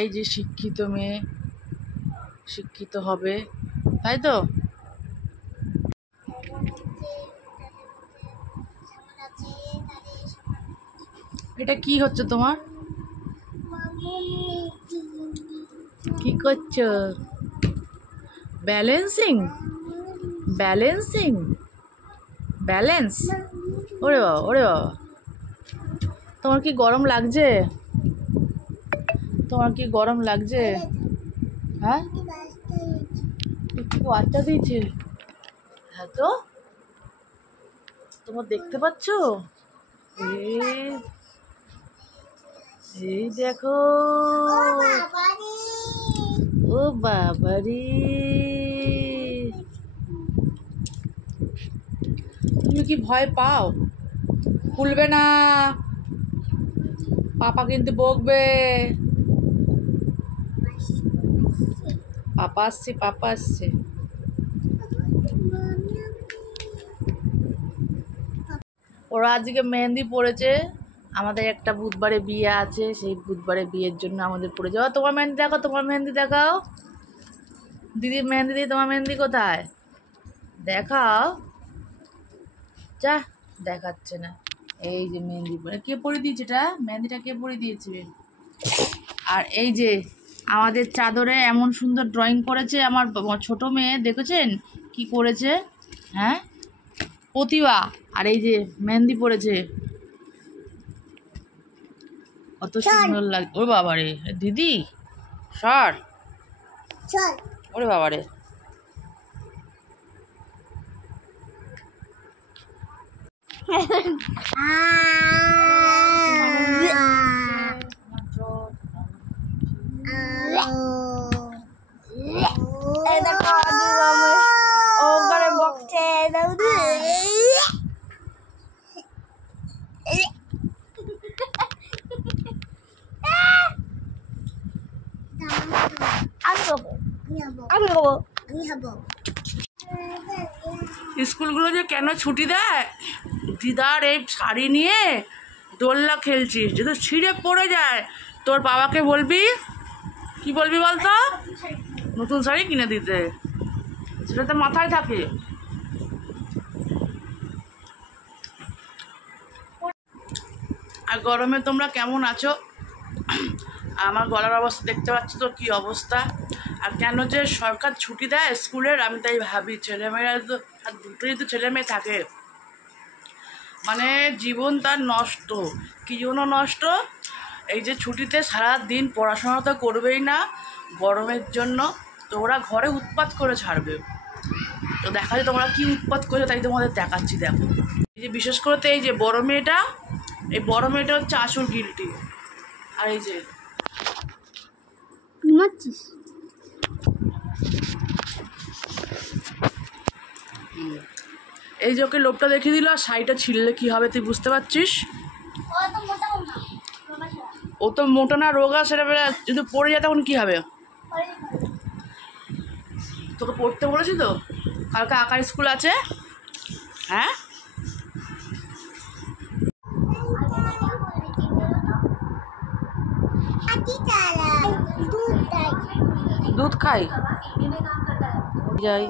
এই যে শিক্ষিত মেয়ে শিক্ষিত হবে, তাই তো? এটা কি হচ্ছে তোমার? কি করছো? ব্যালেন্সিং? ব্যালেন্সিং? ব্যালেন্স? ওরে বাবা, ওরে বাবা, তোমার কি গরম লাগছে? তোমার কি গরম লাগছে? হ্যাঁ, একটু বাচ্চা দিয়েছে। হ্যাঁ তো, তোমার দেখতে পাচ্ছ? এই দেখো, ও বাবারে, তুমি কি ভয় পাও? খুলবে না, পাপা কিন্তু বকবে। পাপা আসছে, পাপা আসছে। ওরা আজকে মেহেন্দি পড়েছে, আমাদের একটা বুধবারে বিয়ে আছে, সেই বুধবারে বিয়ের জন্য আমাদের পড়ে যাওয়া। তোমার মেহেন্দি দেখাও, তোমার মেহেন্দি দেখাও। দিদির মেহেন্দি দিয়ে তোমার মেহেন্দি কোথায়? দেখাও। যা, দেখাচ্ছে না। এই যে মেহেন্দি পরে, কে পরে দিয়েছে এটা? মেহেন্দিটা কে পরে দিয়েছে? আর এই যে আমাদের চাদরে এমন সুন্দর ড্রয়িং করেছে আমার ছোট মেয়ে, দেখেছেন কি করেছে? হ্যাঁ, প্রতিভা। আর এই যে মেহেন্দি পড়েছে, কত সুন্দর লাগে। ওরে বাবারে দিদি, সর, ওরে বাবারে। স্কুলগুলো যে কেন ছুটি দেয়, দিদার এই শাড়ি নিয়ে দোলনা খেলছিস, যদি ছিঁড়ে পড়ে যায় তোর বাবাকে বলবি, কি বলবি বলতো? নতুন শাড়ি কিনে দিতে, সেটা তো মাথায় থাকে। আর গরমে তোমরা কেমন আছো? আমার গলার অবস্থা দেখতে পাচ্ছ তো কি অবস্থা। আর কেন যে সরকার ছুটি দেয় স্কুলের, আমি তাই ভাবি। ছেলেমেয়েরা তো, আর দুটোই তো ছেলে মেয়ে থাকে, মানে জীবন তার নষ্ট। কী জন্য নষ্ট? এই যে ছুটিতে সারা দিন পড়াশোনা তো করবেই না গরমের জন্য, তো ওরা ঘরে উৎপাত করে ছাড়বে। তো দেখা যায় তোমরা কী উৎপাত করছো, তাই তোমাদের দেখাচ্ছি। দেখো, এই যে বিশেষ করে তো এই যে বড় মেয়েটা, এই বড় মেয়েটা হচ্ছে আসল গিল্টি। আর এই যে এই যে ওকে লোকটা দেখিয়ে দিল, আর শাড়িটা ছিঁড়লে কী হবে তুই বুঝতে পারছিস? ও তো মোটা না, রোগা, সেটা যদি পড়ে যায় তখন কী হবে? তোকে পড়তে বলেছি তো, কালকে আঁকার স্কুল আছে। হ্যাঁ, দুধ খাই, যাই।